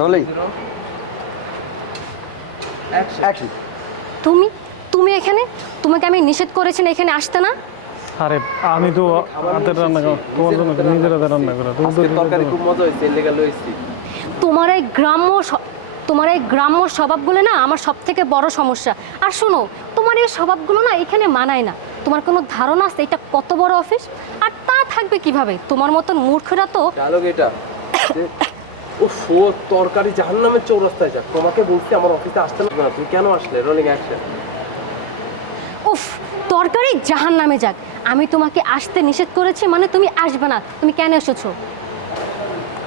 Rolling action. তুমি তুমি এখানে, তোমাকে আমি নিষেধ করেছি না এখানে আসতে না? আরে আমি তো হাতের রান্না করা তোমার জন্য নিজের হাতে রান্না করা তুমি তো তরকারি খুব মজা হয়েছে, লেগে লইছি। তোমার এই তোমার এই গ্রাম্য স্বভাবগুলো না আমার সব থেকে বড় সমস্যা। আর শোনো, তোমার এই স্বভাবগুলো না এখানে মানায় না। তোমার কোনো ধারণা আছে এটা কত বড় অফিস? আর তা থাকবে কিভাবে? তোমার মতন মূর্খরা তো ডায়লগ এটা। উফ, ও তরকারি জাহান্নামের চৌরাস্তায় যাক। তোমাকে বলছি আমার অফিসে আসতে না, তুমি কেন আসলে? Rolling action. উফ, তরকারি জাহান্নামে যাক। আমি তোমাকে আসতে নিষেধ করেছি মানে তুমি আসবে না। তুমি কেন এসেছো?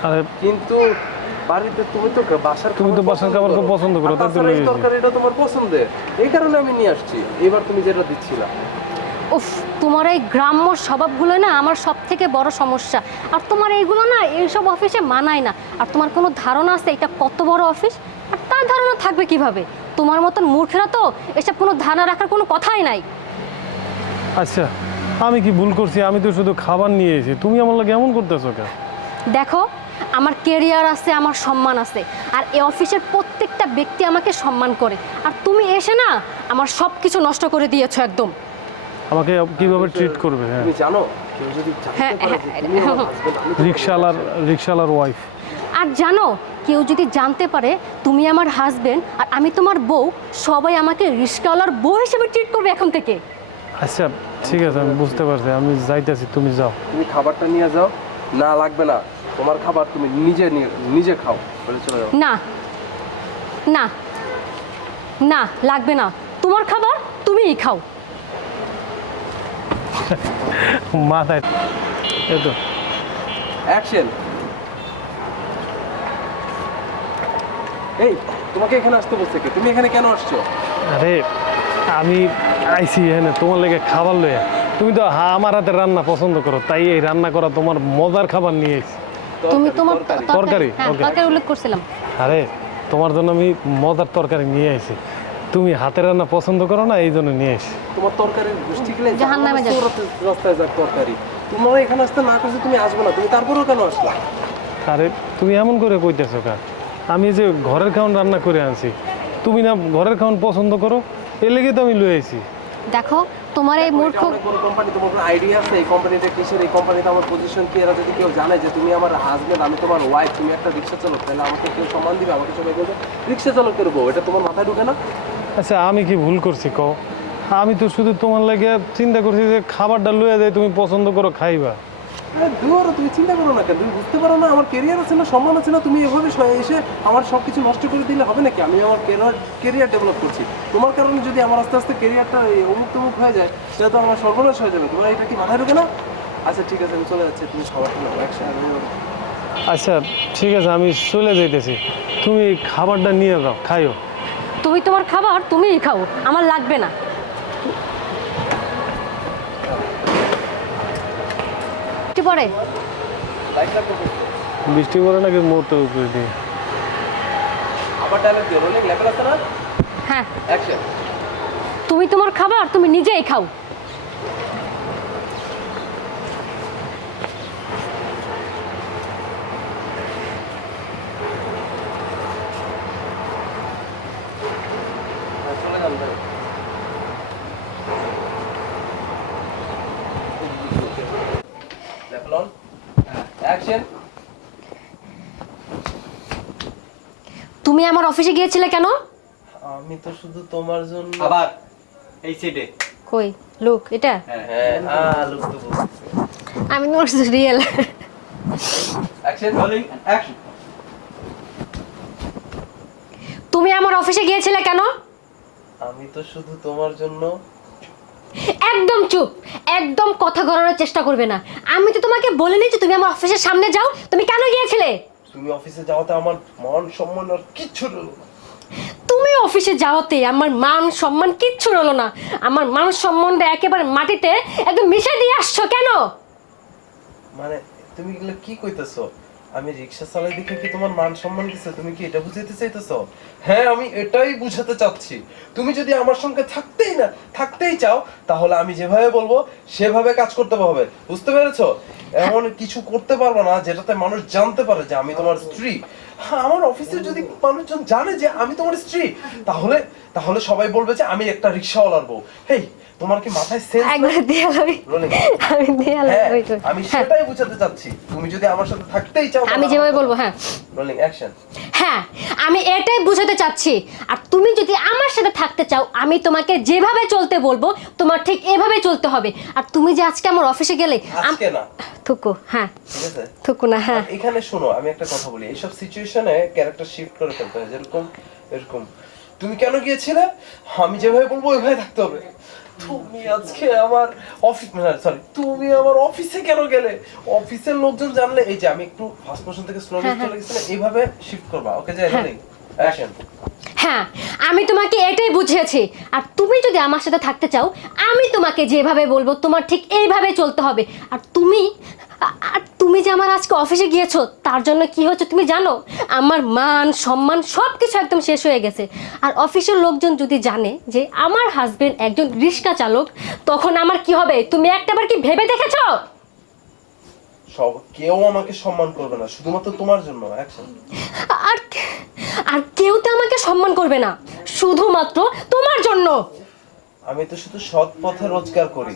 আরে কিন্তু বাড়িতে তুমি তো তুমি তো বাসার খাবার খুব পছন্দ করো, তাই তো লইছি। তরকারিটা তোমার পছন্দের, এই কারণে আমি নিয়ে আসছি। এবার তুমি যেটা দিচ্ছিলা। উফ, তোমার এই গ্রাম্য স্বভাবগুলো না আমার সব থেকে বড় সমস্যা। আর তোমার এইগুলো না এইসব অফিসে মানায় না। আর তোমার কোনো ধারণা আছে এটা কত বড় অফিস? আর তার ধারণা থাকবে কিভাবে? তোমার মতন মূর্খেরা তো এসব কোনো ধারণা রাখার কোনো কথাই নাই। আচ্ছা, আমি কি ভুল করছি? আমি তো শুধু খাবার নিয়ে এসেছি, তুমি আমার লাগে এমন করতেছো কেন? দেখো, আমার কেরিয়ার আছে, আমার সম্মান আছে। আর এই অফিসের প্রত্যেকটা ব্যক্তি আমাকে সম্মান করে। আর তুমি এসে না আমার সব কিছু নষ্ট করে দিয়েছো একদম। আমাকে কিভাবে ট্রিট করবে? হ্যাঁ, তুমি জানো কেউ যদি হ্যাঁ, জানতে পারে যে তুমি আমার হাজবেন্ড, আমি তো রিক্সাওয়ালার ওয়াইফ। আর জানো, কেউ যদি জানতে পারে তুমি আমার হাজবেন্ড আর আমি তোমার বউ, সবাই আমাকে রিস্কাওয়ালার বউ হিসেবে ট্রিট করবে এখন থেকে। আচ্ছা ঠিক আছে, আমি বুঝতে পারছি, আমি যাইতেছি, তুমি যাও। তুমি খাবারটা নিয়ে যাও। না লাগবে না, তোমার খাবার তুমি নিজে খাও, বলে চলে যাও। না না না, লাগবে না। তোমার খাবার তুমিই খাও। মাথায় এই তো অ্যাকশন। এই, তোমাকে এখানে আসতে বলছে কে? তুমি এখানে কেন আসছো? আরে আমি আইছি এখানে তোমার লেগে খাবার লইয়া। তুমি তো আমার হাতের রান্না পছন্দ করো, তাই এই রান্না করা তোমার মজার খাবার নিয়ে এসেছি। তুমি তোমার তরকারি, হ্যাঁ, okay. তরকারি উল্লেখ করছিলাম। আরে তোমার জন্য আমি মজার তরকারি নিয়ে আইছি। তুমি হাতের রান্না পছন্দ করো না, এই জন্য নিয়ে এসেছি। তোমার তরকারির গোষ্ঠী গেলে জাহান্নামে যাক। রাস্তায় যাক তরকারি। তোমার এখানে আসতে না করছে, তুমি আসবে না, তুমি তারপরেও কেন আসলা? আরে তুমি এমন করে কইতেছো কা? আমি যে ঘরের খাওয়ান রান্না করে আনছি, তুমি না ঘরের খাওয়ান পছন্দ করো, এর লেগে তো আমি লয়ে আইছি। দেখো, তোমার এই মূর্খ অনেক বড় কোম্পানি, তোমার কোনো আইডিয়া আছে এই কোম্পানিতে কিসের? এই কোম্পানিতে আমার পজিশন কি? এরা যদি কেউ জানে যে তুমি আমার হাজবেন্ড, আমি তোমার ওয়াইফ, তুমি একটা রিক্সা চালক, তাহলে আমাকে কেউ সম্মান দিবে? আমাকে সবাই বলবে রিক্সা চালকের বউ। এটা তোমার মাথায় ঢুকে না? আচ্ছা আমি কি ভুল করছি কও? আমি তো শুধু তোমার লাগে চিন্তা করছি যে খাবারটা লয়ে যায়, তুমি পছন্দ করো, খাইবা। দুয়ারও তুমি চিন্তা করো না কেন? তুমি বুঝতে পারো না আমার কেরিয়ার আছে না, সম্মান আছে না? তুমি এভাবে এসে আমার সব কিছু নষ্ট করে দিলে হবে নাকি? আমি আমার কেরিয়ার ডেভেলপ করছি। তোমার কারণে যদি আমার আস্তে আস্তে কেরিয়ারটা অমুক তমুক হয়ে যায়, সেটা তো আমার সর্বনাশ হয়ে যাবে। তোমার এটা কি মাথায় ঢোকে না? আচ্ছা ঠিক আছে, আমি চলে যাচ্ছি, তুমি খাবার খেলো একসাথে। আচ্ছা ঠিক আছে, আমি চলে যাইতেছি, তুমি খাবারটা নিয়ে যাও, খাইও। তুমি তোমার খাবার তুমিই খাও, আমার লাগবে না। কি পরে বৃষ্টি পড়ে নাকি মুহূর্তে উপরে দিয়ে? আবার ডায়লগ দিও, রোলিং লেভেল আছে না? হ্যাঁ, অ্যাকশন। তুমি তোমার খাবার তুমি নিজেই খাও। চলে যান ভাই। Level on, action. তুমি আমার অফিসে গিয়েছিলে কেন? আমি তো শুধু তোমার জন্য। আবার এই সিটে কই লুক এটা? হ্যাঁ, লুক তো বলছি। আমি তোমার রিয়েল। অ্যাকশন। Rolling action. তুমি আমার অফিসে গিয়েছিলে কেন? আমি তো শুধু তোমার জন্য। একদম চুপ, একদম কথা ঘোরানোর চেষ্টা করবে না। আমি তো তোমাকে বলিনি যে তুমি আমার অফিসের সামনে যাও। তুমি কেন গিয়েছিলে? তুমি অফিসে যাওয়াতে আমার মান সম্মান আর কিচ্ছু রইলো না। তুমি অফিসে যাওয়াতে আমার মান সম্মান কিচ্ছু রইলো না। আমার মান সম্মানটা একেবারে মাটিতে একদম মিশে দিয়ে আসছো কেন? মানে তুমি এগুলো কি কইতেছো? আমি রিক্সা চালাই দেখে কি তোমার মান সম্মান দিছে? তুমি কি এটা বুঝাইতে চাইতেছো? হ্যাঁ, আমি এটাই বুঝাতে চাচ্ছি। তুমি যদি আমার সঙ্গে থাকতেই চাও, তাহলে আমি যেভাবে বলবো সেভাবে কাজ করতে হবে, বুঝতে পেরেছো? এমন কিছু করতে পারবো না যেটাতে মানুষ জানতে পারে যে আমি তোমার স্ত্রী। আমার অফিসে যদি মানুষজন জানে যে আমি তোমার স্ত্রী, তাহলে তাহলে সবাই বলবে যে আমি একটা রিকশাওয়ালার বউ। হেই, তোমার কি মাথায় সেন্স? একবার দিয়ে আলাবি, আমি দিয়ে আলাবি। আমি সেটাই বুঝাতে চাচ্ছি, তুমি যদি আমার সাথে থাকতেই চাও, আমি যেভাবে বলবো, হ্যাঁ রোলিং অ্যাকশন। হ্যাঁ, আমি এটাই বুঝাতে চাচ্ছি। আর তুমি যদি আমার সাথে থাকতে চাও, আমি তোমাকে যেভাবে চলতে বলবো তোমার ঠিক এভাবে চলতে হবে। আর তুমি যে আজকে আমার অফিসে গেলে, আজকে না, থুকু, হ্যাঁ ঠিক আছে থুকু না, হ্যাঁ এখানে শোনো, আমি একটা কথা বলি, এইসব সিচুয়েশনে ক্যারেক্টার শিফট করে ফেলতে হয়। যেরকম এরকম, তুমি কেন গিয়েছিলে, আমি যেভাবে বলবো ওইভাবে থাকতে হবে। তুমি আজকে আমার অফিস, সরি, তুমি আমার অফিসে কেন গেলে, অফিসের লোকজন জানলে, এই যে আমি একটু ফার্স্ট পারসন থেকে স্লো চলে গেছিলাম, এইভাবে শিফট করবা। ওকে, যে রোলিং অ্যাকশন। হ্যাঁ, আমি তোমাকে এটাই বুঝিয়েছি। আর তুমি যদি আমার সাথে থাকতে চাও, আমি তোমাকে যেভাবে বলবো তোমার ঠিক এইভাবে চলতে হবে। আর তুমি যে আমার আজকে অফিসে গিয়েছো, তার জন্য কি হচ্ছে তুমি জানো? আমার মান সম্মান সব কিছু একদম শেষ হয়ে গেছে। আর অফিসের লোকজন যদি জানে যে আমার হাজবেন্ড একজন রিক্সা চালক, তখন আমার কি হবে তুমি একটাবার কি ভেবে দেখেছো? কেউ আমাকে সম্মান করবে না, শুধুমাত্র তোমার জন্য। অ্যাকশন। আর আর কেউ তো আমাকে সম্মান করবে না, শুধুমাত্র তোমার জন্য। আমি তো শুধু সৎ পথে রোজগার করি,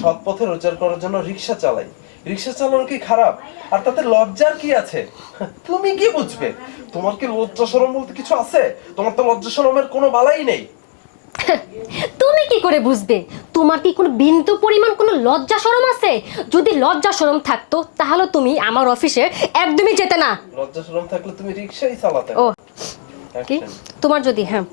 সৎ পথে রোজগার করার জন্য রিক্সা চালাই। রিক্সা চালানো কি খারাপ? আর তাতে লজ্জার কি আছে? তুমি কি বুঝবে? তোমার কি লজ্জা শরম বলতে কিছু আছে? তোমার তো লজ্জা শরমের কোনো বালাই নেই। তুমি কি করে বুঝবে? তোমার কি কোনো বিন্দু পরিমাণ কোনো লজ্জা শরম আছে? যদি লজ্জা শরম থাকতো, তাহলে তুমি আমার অফিসে একদমই যেতে না। লজ্জা শরম থাকলে তুমি রিক্সাই চালাতে। ও কি তোমার যদি, হ্যাঁ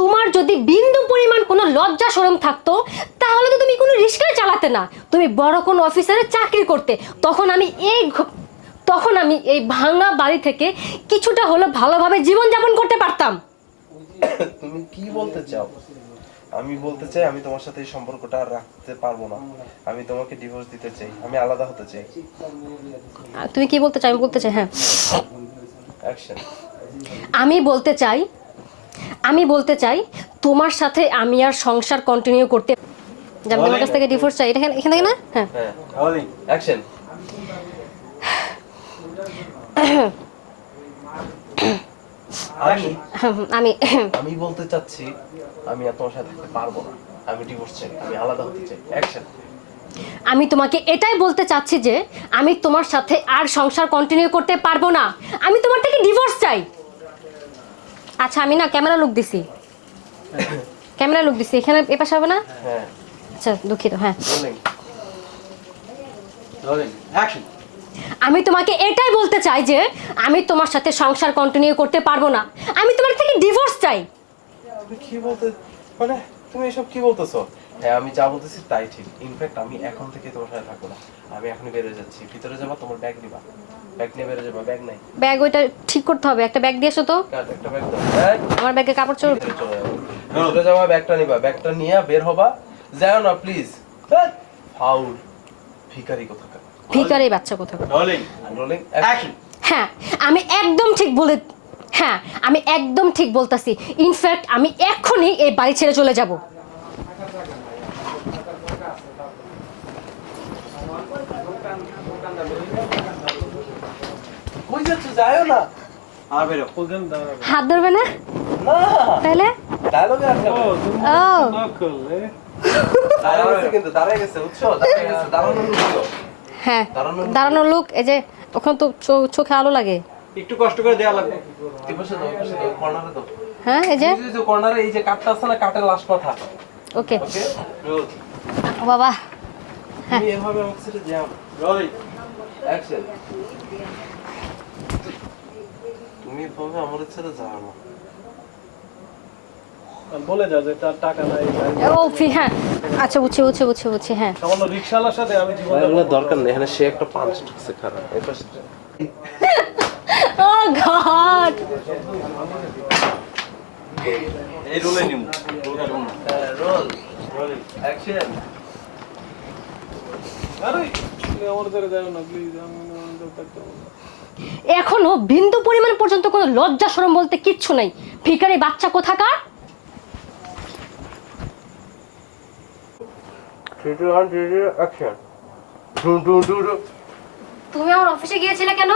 তোমার যদি বিন্দু পরিমাণ কোনো লজ্জা শরম থাকতো, তাহলে তো তুমি কোনো রিক্সাই চালাতে না, তুমি বড় কোনো অফিসারে চাকরি করতে। তখন আমি এই ভাঙা বাড়ি থেকে কিছুটা হলো ভালোভাবে জীবনযাপন করতে পারতাম। তুমি কি বলতে চাও? আমি বলতে চাই আমি তোমার সাথে এই সম্পর্কটা আর রাখতে পারবো না। আমি তোমাকে ডিভোর্স দিতে চাই, আমি আলাদা হতে চাই। তুমি কি বলতে চাই? আমি বলতে চাই, হ্যাঁ অ্যাকশন। আমি বলতে চাই তোমার সাথে আমি আর সংসার কন্টিনিউ করতে, যে আমি তোমার কাছ থেকে ডিভোর্স চাই। এখান থেকে না, হ্যাঁ রোলিং অ্যাকশন। আমি বলতে চাচ্ছি আমি আর তোমার সাথে থাকতে পারবো না, আমি ডিভোর্স চাই, আমি আলাদা হতে চাই। অ্যাকশন। আমি তোমাকে এটাই বলতে চাচ্ছি যে আমি তোমার সাথে আর সংসার কন্টিনিউ করতে পারবো না, আমি তোমার থেকে ডিভোর্স চাই। আচ্ছা, আমি না ক্যামেরা লুক দিছি, এখানে এ পাশে হবে না? হ্যাঁ, আচ্ছা দুঃখিত। হ্যাঁ, রোলিং রোলিং অ্যাকশন। আমি তোমাকে এটাই বলতে চাই যে আমি তোমার সাথে সংসার কন্টিনিউ করতে পারবো না, আমি তোমার থেকে ডিভোর্স চাই। তুমি কি বলতে, মানে তুমি এসব কি বলতেছো? হ্যাঁ, আমি যা বলতেছি তাই ঠিক। ইনফ্যাক্ট আমি এখন থেকে তোমার সাথে থাকবো না, আমি এখনই বেরিয়ে যাচ্ছি। ভিতরে যাবা, তোমার ব্যাগ নিবা, ব্যাগ নিয়ে বেরিয়ে যাবা। ব্যাগ নাই? ব্যাগ ওইটা ঠিক করতে হবে, একটা ব্যাগ দিয়ে এসো তো। একটা ব্যাগ দাও। ব্যাগ আমার ব্যাগে কাপড় চোপড়। ভিতরে চলে যাবো, ভিতরে যাবা, ব্যাগটা নিবা, ব্যাগটা নিয়ে বের হবা। যাও না প্লিজ। ফাউল ভিখারি কোথাকার। ভিখারি বাচ্চা কোথাকার। Rolling rolling action. হ্যাঁ, আমি একদম ঠিক বলতাছি। ইনফ্যাক্ট আমি এখনই এই বাড়ি ছেড়ে চলে যাব। কই যাচ্ছ? যাও না। আর বেরো। হাত ধরবে না? না, তাহলে ডায়লগে আর যাবে। ও দাঁড়ায় গেছে, কিন্তু দাঁড়ায় গেছে, বুঝছো? দাঁড়ায় গেছে, দাঁড়ানো লোক ছিল। হ্যাঁ, দাঁড়ানোর দাঁড়ানোর লোক। এই যে ওখানে তো চোখে আলো লাগে। একটু কষ্ট করে দেয়া লাগবে। এই পাশে দাও, এই পাশে দাও, কর্নারে দাও। হ্যাঁ, এই যে এই যে কর্নারে এই যে কাটটা আছে না, কাটের লাস্ট মাথা। ওকে। ওকে, রোল। ও বাবা, তুমি এভাবে আমাকে ছেড়ে যাও। Rolling action. তুমি এভাবে আমার ছেড়ে যাও না। বলে যাও যে তার টাকা নাই, হ্যাঁ আচ্ছা, বুঝছি। হ্যাঁ, সামান্য রিক্সাওয়ালার সাথে আমি জীবন এগুলো দরকার নেই, এখানে সে একটা পাঁচ ঠুকছে খারাপ। এই পাশে ও গড, এই রোলে নিমু। রোলটা রোল না। Role rolling action. আরে আমার ধরে যাও না প্লিজ, আমি থাকতে পারবো না। এখনো বিন্দু পরিমাণ পর্যন্ত কোনো লজ্জা শরম বলতে কিচ্ছু নাই, ভিখারি বাচ্চা কোথাকার। 3 2 1 অ্যাকশন। টুন টুন টুন টুন। তুমি আমার অফিসে গিয়েছিলে কেন?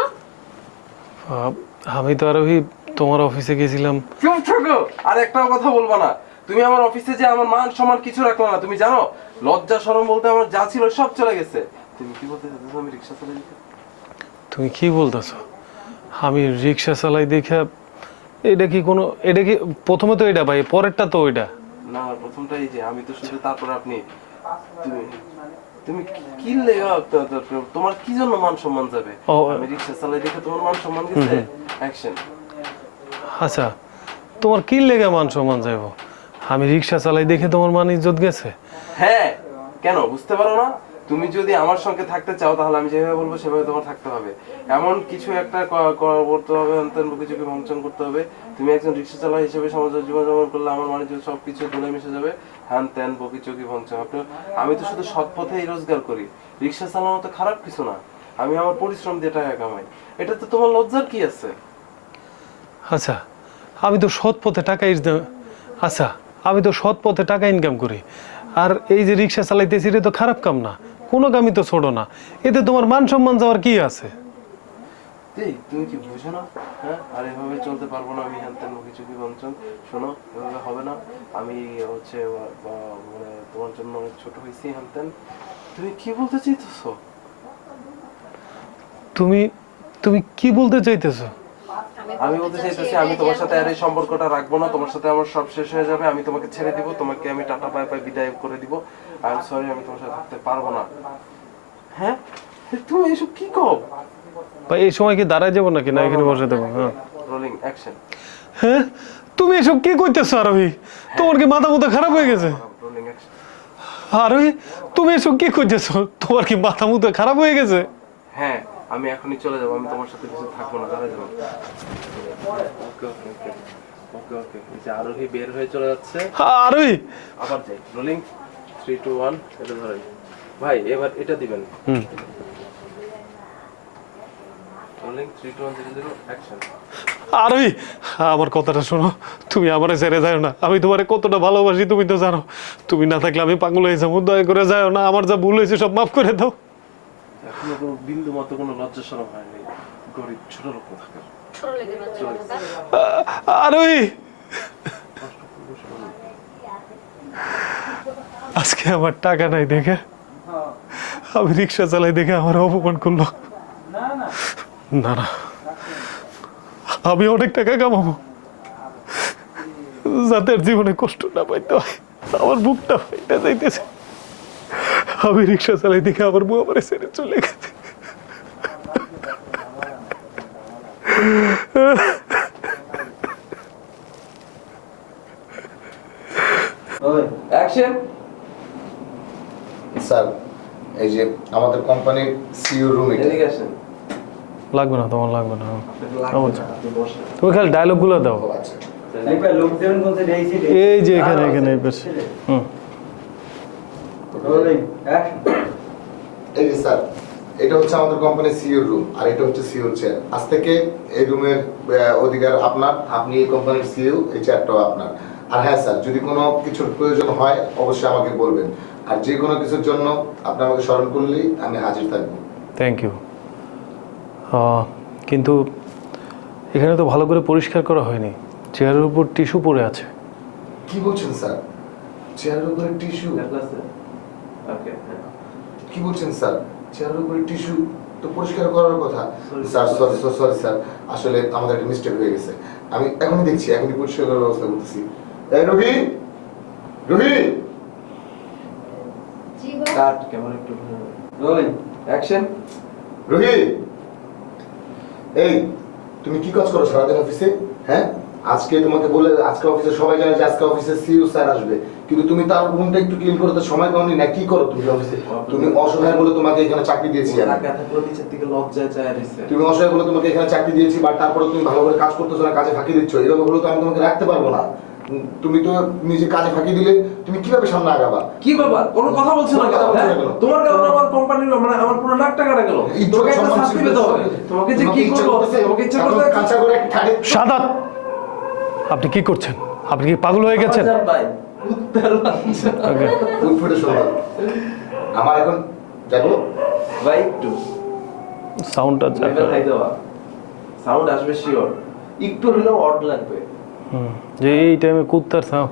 আমি তো আরোহী তোমার অফিসে গেছিলাম। চুপ থাকো, আর একটাও কথা বলবা না। তুমি আমার অফিসে যে আমার মান সম্মান কিছু রাখলো না, তুমি জানো? লজ্জা শরম বলতে আমার যা ছিল সব চলে গেছে। তুমি কি বলতে চাইছো আমি রিক্সা চালাই দিতে? তুমি কি বলতেছো? আমি রিক্সা চালাই দেখে এটা কি কোনো, এটা কি প্রথমে তো এটা ভাই, পরেরটা তো ওইটা। না প্রথমটাই যে আমি তো শুধু, তারপর আপনি। তুমি তুমি কি লেগা তোমার কি জন্য মান সম্মান যাবে? ও। আমি রিক্সা চালাই দেখে তোমার মান সম্মান গেছে? অ্যাকশন। আচ্ছা, তোমার কি লেগে মান সম্মান যাইব? আমি রিক্সা চালাই দেখে তোমার মান ইজ্জত গেছে? হ্যাঁ, কেন বুঝতে পারো না? তুমি যদি আমার সঙ্গে থাকতে চাও তাহলে আমি যেভাবে বলবো সেভাবে তোমার থাকতে হবে। এমন কিছু একটা করতে হবে, অন্তত কিছুকে ভাঙচুর করতে হবে। তুমি একজন রিক্সা চালক হিসেবে সমাজের জীবনযাপন করলে আমার বাণিজ্য সবকিছু ধুলে মিশে যাবে। হ্যান ত্যান বকিচকি ভাঙচুর। আমি তো শুধু সৎ পথেই রোজগার করি। রিক্সা চালানো তো খারাপ কিছু না। আমি আমার পরিশ্রম দিয়ে টাকা কামাই। এটা তো তোমার লজ্জার কি আছে? আচ্ছা, আমি তো সৎ পথে আচ্ছা, আমি তো সৎ পথে টাকা ইনকাম করি। আর এই যে রিক্সা চালাইতেছি এটা তো খারাপ কাম না, কোনো কামই তো ছোট না। এতে তোমার মান সম্মান যাওয়ার কি আছে? এই তুমি কি বুঝো না? হ্যাঁ, আর এভাবে চলতে পারবো না আমি। হ্যান ত্যান বকিচকি ভাঙচুর। শোনো, এভাবে হবে না। আমি হচ্ছে মানে তোমার জন্য অনেক ছোট হয়েছি। হ্যান ত্যান। তুমি কি বলতে চাইতেছো? তুমি তুমি কি বলতে চাইতেছো? আমি বলতে চাইতেছি আমি তোমার সাথে আর এই সম্পর্কটা রাখবো না। তোমার সাথে আমার সব শেষ হয়ে যাবে। আমি তোমাকে ছেড়ে দিব। তোমাকে আমি টাটা বাই বাই বিদায় করে দিব। আই এম সরি, আমি তোমার সাথে থাকতে পারবো না। হ্যাঁ, তুমি এসব কি কও? ভাই এই সময় কি দাঁড়ায় যাবো নাকি, না এখানে বসে দেবো? হ্যাঁ, রোলিং অ্যাকশন। হ্যাঁ, তুমি এসব কি করতেছো আরোহী? তোমার কি মাথা মুথা খারাপ হয়ে গেছে? Rolling action. আরোহী, তুমি এসব কি করতেছো? তোমার কি মাথা মুথা খারাপ হয়ে গেছে? হ্যাঁ, আমি এখনই চলে যাবো। আমি তোমার সাথে কিছু থাকবো না, দাঁড়ায় যাবো। ওকে ওকে ওকে ওকে ওকে। এই যে আরোহী বের হয়ে চলে যাচ্ছে। আরোহী, আবার যাই। রোলিং 3 2 1, এটা ধরেন। ভাই এবার এটা দিবেন। Rolling 3 2 1 0 0 action. আরোহী, আমার কথাটা শোনো। তুমি আমারে ছেড়ে যাও না। আমি তোমারে কতটা ভালোবাসি তুমি তো জানো। তুমি না থাকলে আমি পাগল হয়ে যাবো। দয়া করে যাও না। আমার যা ভুল হয়েছে সব মাফ করে দাও। এখনো কোনো বিন্দু মতো কোনো লজ্জা শরম হয়নি। গরিব ছোট লোক কোথাকার। ছোট লেগে গেছে। আরোহী, আজকে আমার টাকা নাই দেখে, আমি রিক্সা চালাই দেখে আমার অপমান করলো। না না, আমি অনেক টাকা কামাবো যাতে আর জীবনে কষ্ট না পাইতে হয়। আমার বুকটা ফাইটা যাইতেছে। আমি রিক্সা চালাই দেখে আমার বউ আমার ছেড়ে চলে গেছে। অ্যাকশন। স্যার, এই যে আমাদের কোম্পানির সিইও রুম এটা। এদিকে আসেন। লাগবে না, তোমার লাগবে না। লাগবে না, আপনি বসেন। তুমি খালি ডায়লগগুলো দাও। ও আচ্ছা। এই যে এখানে এখানে এই পাশে। এই যে স্যার, এটা হচ্ছে আমাদের কোম্পানির সিইও রুম, আর এটা হচ্ছে সিইও চেয়ার। আজ থেকে এই রুমের অধিকার আপনার। আপনি এই কোম্পানির সিইও, এই চেয়ারটাও আপনার। আর হ্যাঁ স্যার, যদি কোনো কিছুর প্রয়োজন হয় অবশ্যই আমাকে বলবেন। আর যে কোনো কিছুর জন্য আপনি আমাকে স্মরণ করলেই আমি হাজির থাকবো। Thank you. কিন্তু এখানে তো ভালো করে পরিষ্কার করা হয়নি। চেয়ারের উপর টিস্যু পড়ে আছে। কি বলছেন স্যার? চেয়ারের উপরে টিস্যু? ওকে। কি বলছেন স্যার? চেয়ারের উপরে টিস্যু তো পরিষ্কার করার কথা। স্যার সরি স্যার, আসলে আমাদের একটা মিস্টেক হয়ে গেছে। আমি এখনই দেখছি, এখনই পরিষ্কার করার ব্যবস্থা করতেছি। এই রোগী, রোগী, কাট ক্যামেরা একটু। Rolling action. রোগী, এই তুমি কি কাজ করো সারাদিন অফিসে? হ্যাঁ, আজকে তোমাকে বলে আজকে অফিসে সবাই জানে যে আজকে অফিসে সিইও স্যার আসবে, কিন্তু তুমি তার রুমটা একটু ক্লিন করতে সময় পাওনি না। কি করো তুমি অফিসে? তুমি অসহায় বলে তোমাকে এখানে চাকরি দিয়েছি আমি। পুরো নিচের দিকে লজ্জায় চায় রইছে। তুমি অসহায় বলে তোমাকে এখানে চাকরি দিয়েছি, বাট তারপরে তুমি ভালো করে কাজ করতেছো না, কাজে ফাঁকি দিচ্ছ। এভাবে বলে তো আমি তোমাকে রাখতে পারবো না। তুমি তো নিজে কাজে ফাঁকি দিলে তুমি কিভাবে সামনে আগাবা? কি ব্যাপার? কোনো কথা বলছো না কেন? তোমার কারণে আমার কোম্পানির মানে আমার পুরো লাখ টাকাটা গেল। তোমাকে একটা শাস্তি পেতে হবে। তোমাকে যে কি করব? তোমাকে ইচ্ছা করতে কাঁচা করে একটা ঠাড়ি। সাদাত, আপনি কি করছেন? আপনি কি পাগল হয়ে গেছেন? ভাই উত্তর বাচ্চা। ওকে, ফুটফুটে সুন্দর। আমার এখন যাবো। ভাই একটু সাউন্ডটা লেভেল হাই দেওয়া, সাউন্ড আসবে শিওর, একটু হলেও অড লাগবে। যে এই টাইমে কুত্তার সাউন্ড।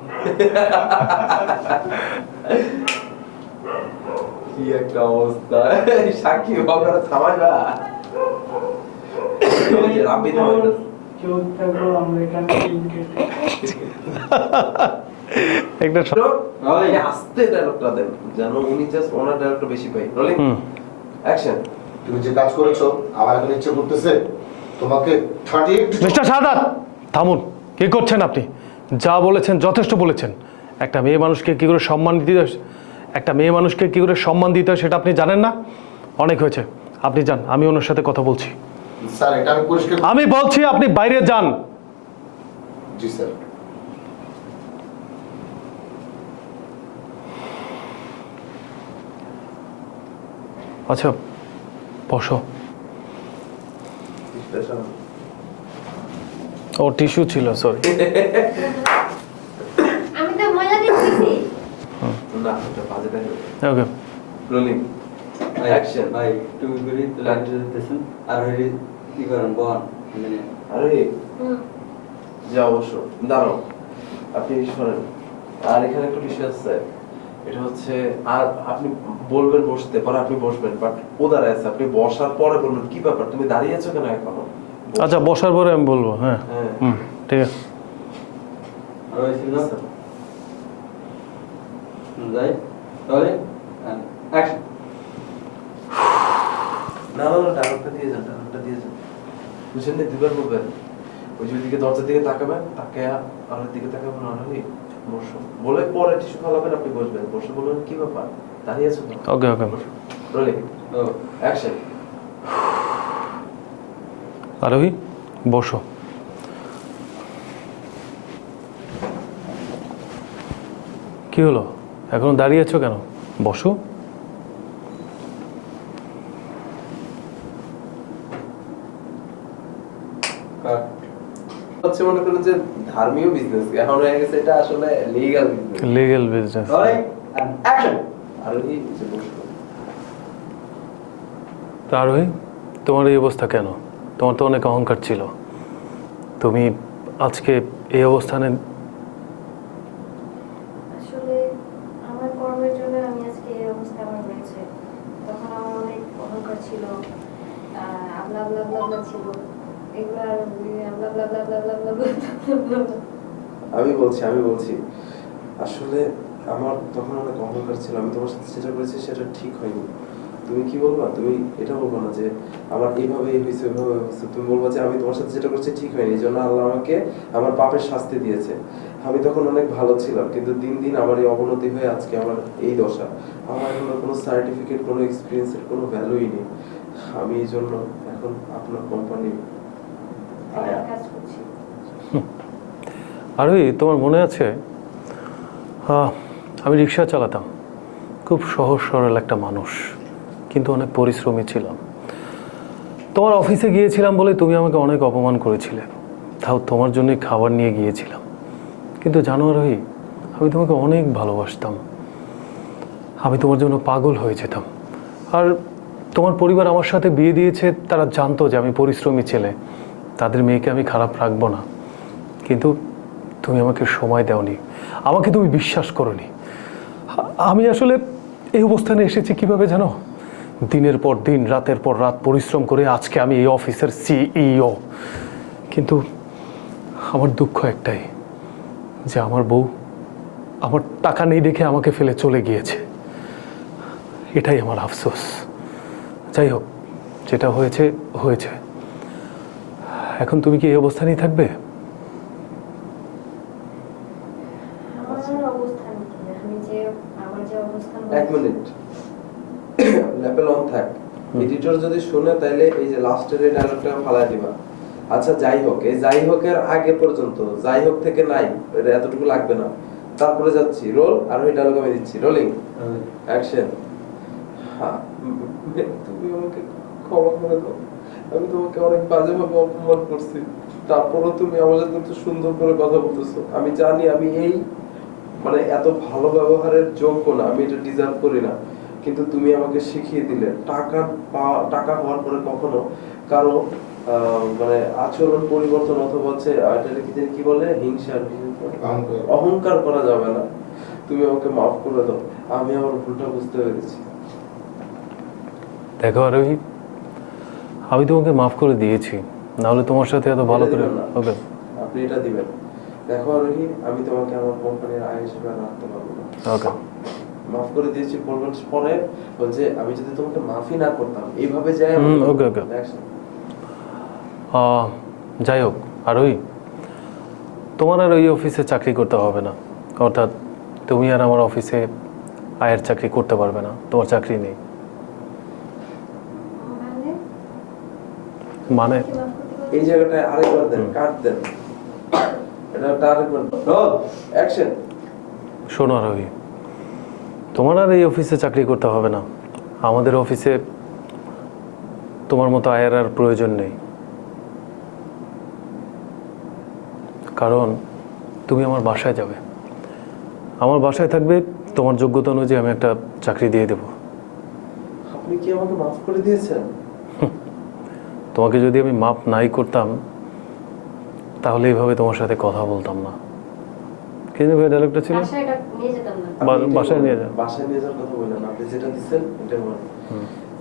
কি একটা অবস্থা, সাক্ষী বাবার থামাই না। ওই যে রাব্বি থামাই না। একটা এই আস্তে ডায়লগটা দেন যেন উনি জাস্ট ওনার ডায়লগটা বেশি পাই। Rolling action. তুমি যে কাজ করেছো আমার এখন ইচ্ছে করতেছে তোমাকে 38 মিস্টার সাদাত, থামুন। কি করছেন আপনি? যা বলেছেন যথেষ্ট বলেছেন। একটা মেয়ে মানুষকে কি করে সম্মান দিতে হয়, একটা মেয়ে মানুষকে কি করে সম্মান দিতে হয় সেটা আপনি জানেন না? অনেক হয়েছে, আপনি যান, আমি ওনার সাথে কথা বলছি। স্যার এটা আমি পরিষ্কার আমি বলছি আপনি বাইরে যান। জি স্যার। আচ্ছা বসো। ও টিস্যু ছিল, সরি। আমি তো মজা দিচ্ছি। না এটা বাজে ডায়লগ। ওকে, রোলিং অ্যাকশন। ভাই তুমি করি দিতেছেন আর হইলে কি করেন বল মানে আরে যা অবশ্য দাঁড়াও, আপনি শোনেন। আর এখানে একটা বিষয় আছে, এটা হচ্ছে আর আপনি বলবেন বসতে, পরে আপনি বসবেন, বাট ও দাঁড়ায় আছে, আপনি বসার পরে বলবেন কি ব্যাপার তুমি দাঁড়িয়ে আছো কেন এখনো? আচ্ছা বসার পরে আমি বলবো। হ্যাঁ হ্যাঁ। ঠিক আছে। আর হইছিল যাই তাহলে অ্যাকশন। না না ডায়লগটা দিয়ে যান, ডায়লগটা দিয়ে যান। বুঝছেন না, দুবার বলবেন। ওই যে ওইদিকে দরজার দিকে তাকাবেন, তাকায়া আর ওই দিকে তাকাবেন, আর ওই বসো বলে পরে টিস্যু ফালাবেন, আপনি বসবেন, বসে বলবেন কি ব্যাপার দাঁড়িয়ে আছো কেন? ওকে ওকে। রোলিং ও অ্যাকশন। আরোহী বসো। কি হলো, এখনো দাঁড়িয়ে আছো কেন? বসো। হচ্ছে মনে করেন যে ধর্মীয় বিজনেস এখন হয়ে গেছে, এটা আসলে legal business. Legal business. Rolling action. আর এই যে বসো। তা আরোহী, তোমার এই অবস্থা কেন? তোমার তো অনেক অহংকার ছিল, তুমি আজকে এই অবস্থানে। আসলে আমার কর্মের জন্য আমি আজকে এই অবস্থা আমার হয়েছে। তখন আমার অনেক অহংকার ছিল, আবলা আবলা আবলা আবলা ছিল, এগুলো আর আবলা আবলা আবলা আবলা আবলা আবলা আবলা। আমি বলছি আসলে আমার তখন অনেক অহংকার ছিল, আমি তোমার সাথে যেটা করেছি সেটা ঠিক হয়নি। তুমি কি বলবা, তুমি এটা বলবা না যে আমার এইভাবে হয়েছে ওইভাবে হয়েছে, তুমি বলবা যে আমি তোমার সাথে যেটা করছি ঠিক হয়নি, এই জন্য আল্লাহ আমাকে আমার পাপের শাস্তি দিয়েছে। আমি তখন অনেক ভালো ছিলাম, কিন্তু দিন দিন আমার এই অবনতি হয়ে আজকে আমার এই দশা। আমার এখন কোনো সার্টিফিকেট, কোনো এক্সপিরিয়েন্সের কোনো ভ্যালুই নেই। আমি এই জন্য এখন আপনার কোম্পানি কাজ করছি। আরোহী, তোমার মনে আছে আমি রিক্সা চালাতাম, খুব সহজ সরল একটা মানুষ, কিন্তু অনেক পরিশ্রমী ছিলাম। তোমার অফিসে গিয়েছিলাম বলে তুমি আমাকে অনেক অপমান করেছিলে, তাও তোমার জন্যই খাবার নিয়ে গিয়েছিলাম। কিন্তু জানো আরোহী, আমি তোমাকে অনেক ভালোবাসতাম, আমি তোমার জন্য পাগল হয়ে যেতাম। আর তোমার পরিবার আমার সাথে বিয়ে দিয়েছে, তারা জানতো যে আমি পরিশ্রমী ছেলে, তাদের মেয়েকে আমি খারাপ রাখবো না। কিন্তু তুমি আমাকে সময় দাওনি, আমাকে তুমি বিশ্বাস করোনি। আমি আসলে এই অবস্থানে এসেছি কিভাবে জানো? দিনের পর দিন, রাতের পর রাত পরিশ্রম করে আজকে আমি এই অফিসের সিইও। কিন্তু আমার দুঃখ একটাই, যে আমার বউ আমার টাকা নেই দেখে আমাকে ফেলে চলে গিয়েছে। এটাই আমার আফসোস। যাই হোক, যেটা হয়েছে হয়েছে। এখন তুমি কি এই অবস্থানেই থাকবে? এক মিনিট লেভেল অন থাক। এডিটর যদি শুনে তাহলে এই যে লাস্টের এই ডায়লগটা ফালাই দিবা। আচ্ছা যাই হোক, এই যাই হোকের আগে পর্যন্ত যাই হোক থেকে নাই, এটা এতটুকু লাগবে না। তারপরে যাচ্ছি রোল, আর ওই ডায়লগ আমি দিচ্ছি। Rolling action. হ্যাঁ, তুমি আমাকে ক্ষমা করে দাও, আমি তোমাকে অনেক বাজেভাবে অপমান করছি, তারপরও তুমি আমার সাথে এত সুন্দর করে কথা বলতেছো। আমি জানি আমি এই মানে এত ভালো ব্যবহারের যোগ্য না, আমি এটা ডিজার্ভ করি না, কিন্তু তুমি আমাকে শিখিয়ে দিলে টাকা হওয়ার পরে কখনো কারো মানে আচরণ পরিবর্তন অথবা হচ্ছে এটাকে কি বলে হিংসা অহংকার করা যাবে না। তুমি আমাকে মাফ করে দাও, আমি আমার ভুলটা বুঝতে পেরেছি। দেখো আরোহী, আমি তোমাকে মাফ করে দিয়েছি, নাহলে তোমার সাথে এত ভালো করে ওকে আপনি এটা দিবেন। দেখো আরোহী, আমি তোমাকে আমার কোম্পানির আয় হিসেবে আর রাখতে পারবো না। ওকে মাফ করে দিয়েছি বলবেন পরে বলছে আমি যদি তোমাকে মাফই না করতাম এইভাবে যাই। ওকে ওকে যাই হোক আরোহী, তোমার আর ওই অফিসে চাকরি করতে হবে না, অর্থাৎ তুমি আর আমার অফিসে আয়ের চাকরি করতে পারবে না, তোমার চাকরি নেই। মানে এই জায়গাটায় আরেকবার দেন, কাট দেন, এটা আরেকবার রোল অ্যাকশন। শোনো আরোহী, তোমার আর এই অফিসে চাকরি করতে হবে না, আমাদের অফিসে তোমার মতো আয়ের আর প্রয়োজন নেই, কারণ তুমি আমার বাসায় যাবে, আমার বাসায় থাকবে, তোমার যোগ্যতা অনুযায়ী আমি একটা চাকরি দিয়ে দেব। আপনি কি আমাকে মাফ করে দিয়েছেন? তোমাকে যদি আমি মাপ নাই করতাম তাহলে এইভাবে তোমার সাথে কথা বলতাম না। কি যে ভাই ডায়লগটা ছিল, বাসায় নিয়ে যাও। বাসায় নিয়ে যাওয়ার কথা বললেন, আপনি যেটা দিচ্ছেন এটা বলেন।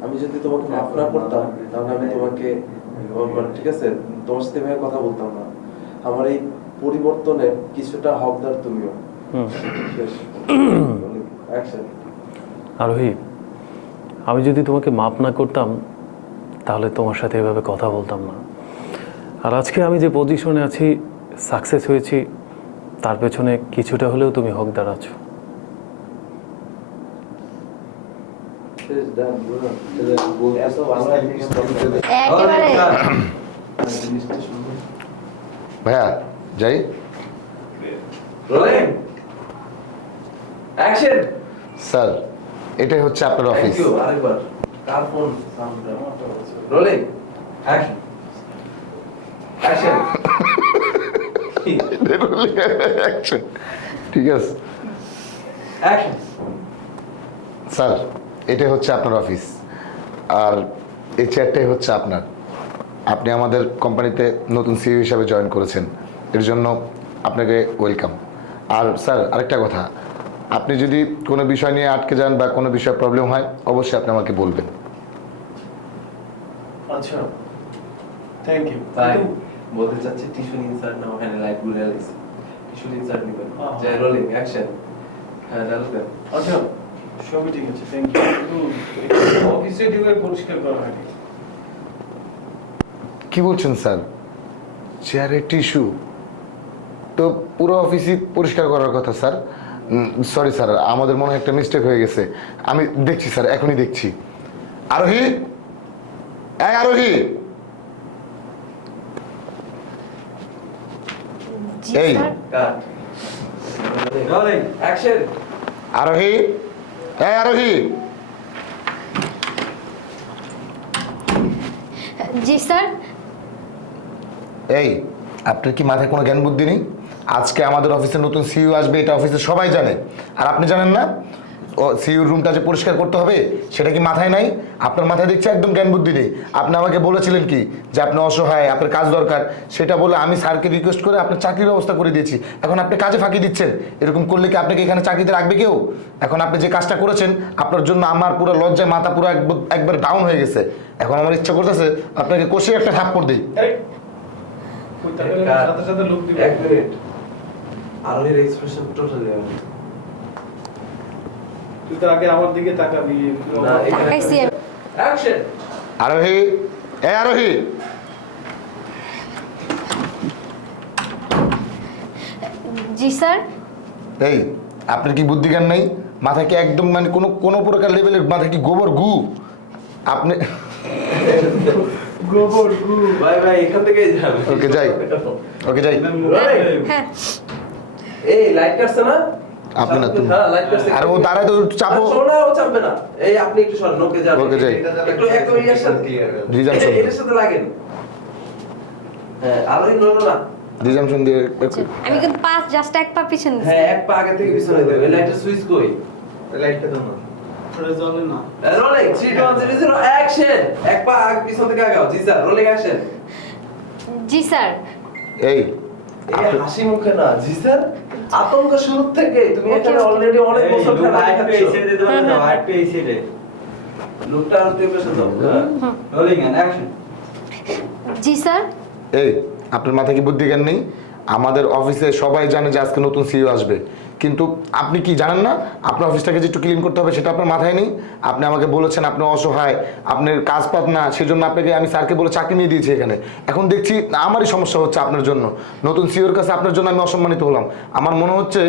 আমি যদি তোমাকে মাফ না করতাম তাহলে আমি তোমাকে ঠিক আছে তোমার সাথে ভাবে কথা বলতাম না। আমার এই পরিবর্তনে কিছুটা হকদার তুমিও। অ্যাকশন। আরোহী, আমি যদি তোমাকে মাপ না করতাম তাহলে তোমার সাথে এভাবে কথা বলতাম না। আর আজকে আমি যে পজিশনে আছি, সাকসেস হয়েছি, তার পেছনে কিছুটা হলেও তুমি হকদার আছো। একেবারে ভাইয়া যাই। Rolling action. স্যার এটাই হচ্ছে আপনার অফিস। Thank you. আরেকবার কার phone sound rolling action action. ঠিক আছে অ্যাকশন। স্যার এটাই হচ্ছে আপনার অফিস, আর এই চেয়ারটাই হচ্ছে আপনার। আপনি আমাদের কোম্পানিতে নতুন সিইও হিসাবে জয়েন করেছেন, এর জন্য আপনাকে ওয়েলকাম। আর স্যার আরেকটা কথা, আপনি যদি কোনো বিষয় নিয়ে আটকে যান বা কোনো বিষয়ে প্রবলেম হয় অবশ্যই আপনি আমাকে বলবেন। আচ্ছা থ্যাংক ইউ। তাই বলতে চাচ্ছি টিস্যু ইনসার্ট নাও, এখানে লাইট গুলো আছে, টিস্যু ইনসার্ট নিবেন। জয় রোলিং অ্যাকশন। হ্যাঁ ডাল দেন। আচ্ছা সবই ঠিক আছে, থ্যাংক ইউ। কিন্তু অফিসে ঢুকে পরিষ্কার করা হয়। কি বলছেন স্যার, চেয়ারে টিস্যু? তো পুরো অফিসই পরিষ্কার করার কথা স্যার। সরি স্যার, আমাদের মনে হয় একটা মিস্টেক হয়ে গেছে। আমি দেখছি স্যার, এখনই দেখছি। আরোহী, এই আরোহী, এই কাট রোলিং অ্যাকশন। আরোহী, এই আরোহী। জি স্যার। এই আপনার কি মাথায় কোনো জ্ঞান বুদ্ধি নেই? আজকে আমাদের অফিসে নতুন সিইও আসবে, এটা অফিসে সবাই জানে, আর আপনি জানেন না? ও সিইও রুমটা যে পরিষ্কার করতে হবে সেটা কি মাথায় নাই? আপনার মাথায় দেখছি একদম জ্ঞান বুদ্ধি নেই। আপনি আমাকে বলেছিলেন কি যে আপনি অসহায়, আপনার কাজ দরকার, সেটা বলে আমি স্যারকে রিকোয়েস্ট করে আপনার চাকরির ব্যবস্থা করে দিয়েছি। এখন আপনি কাজে ফাঁকি দিচ্ছেন, এরকম করলে কি আপনাকে এখানে চাকরিতে রাখবে কেউ? এখন আপনি যে কাজটা করেছেন আপনার জন্য আমার পুরো লজ্জায় মাথা পুরো একবার ডাউন হয়ে গেছে। এখন আমার ইচ্ছা করতেছে আপনাকে কষে একটা থাপ্পড় দিই। সাথে সাথে লোক দিবে। এক মিনিট, আরোহীর এক্সপ্রেশন টোটালি তুই তো আগে আমার দিকে তাকাবি। না এখানে অ্যাকশন। আরোহী, এই আরোহী। জি স্যার। এই আপনার কি বুদ্ধি জ্ঞান নেই? মাথায় কি একদম মানে কোনো প্রকার লেভেলের মাথায় কি গোবর গু? আপনি গোবর গু। বাই বাই, এখান থেকে যান। ওকে যাই, ওকে যাই। হ্যাঁ এই লাইট কাটছে না? আপনি না তুমি। হ্যাঁ লাইট কাটছে। আর ও দাঁড়ায় তো চাপো। শোনা ও চাপবে না। এই আপনি একটু সরেন, ওকে যান। ওকে যাই। একটু একদম ইয়ার সাথে রিজামশন, এর সাথে লাগেন। হ্যাঁ আরোহী নড়ো না। রিজামশন দিয়ে আমি কিন্তু জাস্ট এক পা পিছন দিছি। হ্যাঁ এক পা আগে থেকে পিছনে দেবে। লাইটের সুইচ কই? লাইটটা দাও না। রোলিং 3 2 1 0 অ্যাকশন এক পা আগে পিছন থেকে আগাও জি স্যার রোলিং অ্যাকশন জি স্যার। এই এই হাসি মুখে না জি স্যার আতঙ্ক শুরু থেকে তুমি এখানে অলরেডি অনেক বছর ধরে হাইট দেখাচ্ছ পেয়ে দিতে পারো না হাইট পেয়ে এসে লোকটা আর তুই পেছন যাও রোলিং এন্ড অ্যাকশন জি স্যার। এই আপনার মাথায় কি বুদ্ধি জ্ঞান নেই? আমাদের অফিসে সবাই জানে যে আজকে নতুন সিইও আসবে, কিন্তু আপনি কি জানেন না আপনার অফিসটাকে যে একটু ক্লিন করতে হবে সেটা আপনার মাথায় নেই? আপনি আমাকে বলেছেন আপনি অসহায়, আপনার কাজ পাত না, সেজন্য আপনাকে আমি স্যারকে বলে চাকরি নিয়ে দিয়েছি এখানে। এখন দেখছি আমারই সমস্যা হচ্ছে আপনার জন্য, নতুন সিইওর কাছে আপনার জন্য আমি অসম্মানিত হলাম। আমার মনে হচ্ছে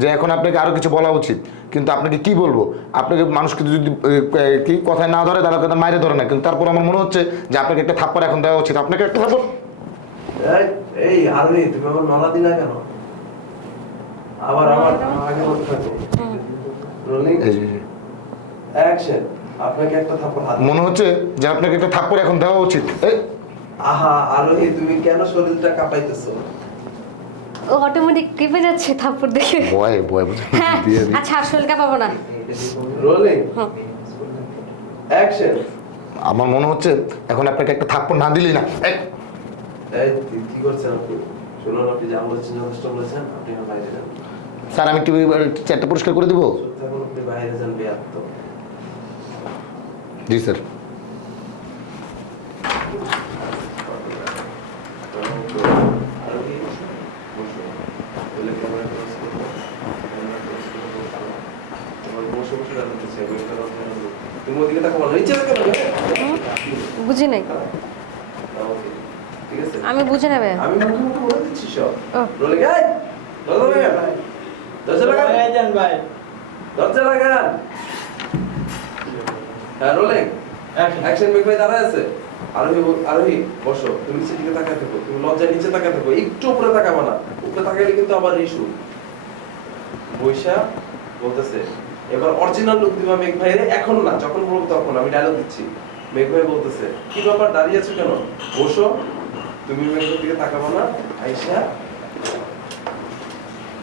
যে এখন আপনাকে আরও কিছু বলা উচিত, কিন্তু আপনাকে কি বলবো? আপনাকে মানুষকে যদি কি কথায় না ধরে তাহলে আপনার মাইরে ধরে না, কিন্তু তারপর আমার মনে হচ্ছে যে আপনাকে একটা থাপ্পড় এখন দেওয়া উচিত। আপনাকে একটা থাপ্পড়। এই আরনি তুমি আমার মালা দিলা কেন? আবার আমার আগে বলতে থাকো রোলিং এই যে অ্যাকশন আপনাকে একটা থাপ্পড় হাত মনে হচ্ছে যে আপনাকে একটা থাপ্পড় এখন দেওয়া উচিত। এই আহা আরোহী তুমি কেন শরীরটা কাঁপাইতেছো? ও অটোমেটিক কেঁপে যাচ্ছে থাপ্পড় দেখে। বয় বয় বুঝে হ্যাঁ দিয়ে দিই। আচ্ছা আসলে কাঁপাবো না। রোলিং অ্যাকশন আমার মনে হচ্ছে এখন আপনাকে একটা থাপ্পড় না দিলেই না। এই, এই কি করছেন আপনি? শুনুন আপনি যা বলেছেন যথেষ্ট বলেছেন, আপনি এখন বাইরে যান। স্যার আমি টিভি চেয়ারটা পরিষ্কার করে দিব? তখন আপনি বাইরে যান বেয়াত্ত। জি স্যার। আরোহী বসো। বলে ক্যামেরা ক্লোজ করো। ক্যামেরা ক্লোজ করে বসো। তোমার বসে বসে রাখতেছে বইটা রাখতে হবে। তুমি ওদিকে তাকাও না, নিচে তাকাও না। বুঝি নাই। ঠিক আছে আমি বুঝে নেবে। আমি মুখে মুখে বলে দিচ্ছি সব ও। রোলে গাই দরজা লাগান যান ভাই দরজা লাগান হ্যাঁ রোলে অ্যাকশন মেক ভাই দাঁড়ায় আছে আরোহী বসো তুমি নিচের দিকে তাকাতে থাকো তুমি লজ্জায় নিচে তাকাতে থাকো একটু উপরে তাকাবা না উপরে তাকালে কিন্তু আবার ইস্যু বৈশা বলতেছে এবার অরিজিনাল লুক দিবা মেঘ ভাইরে এখন না যখন বলবো তখন আমি ডায়লগ দিচ্ছি মেঘ ভাই বলতেছে কি ব্যাপার দাঁড়িয়ে আছো কেন বসো তুমি মেঘের দিকে তাকাবো না আইসা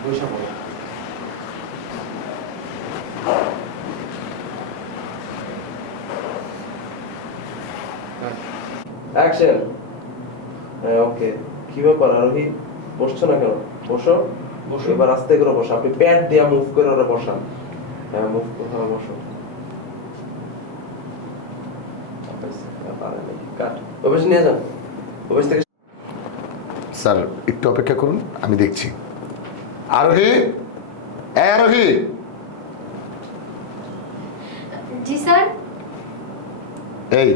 বসে পড়ো অ্যাকশন ওকে কি ব্যাপার আরোহী বসছো না কেন বসো বসো এবার আস্তে করে বসো আপনি প্যাড দিয়া মুভ করে ওরা বসান হ্যাঁ মুভ হ্যাঁ বসো কাট অবশ্য নিয়ে যান অবশ্য থেকে স্যার একটু অপেক্ষা করুন, আমি দেখছি। আরোহী, এই আরোহী। জি স্যার। এই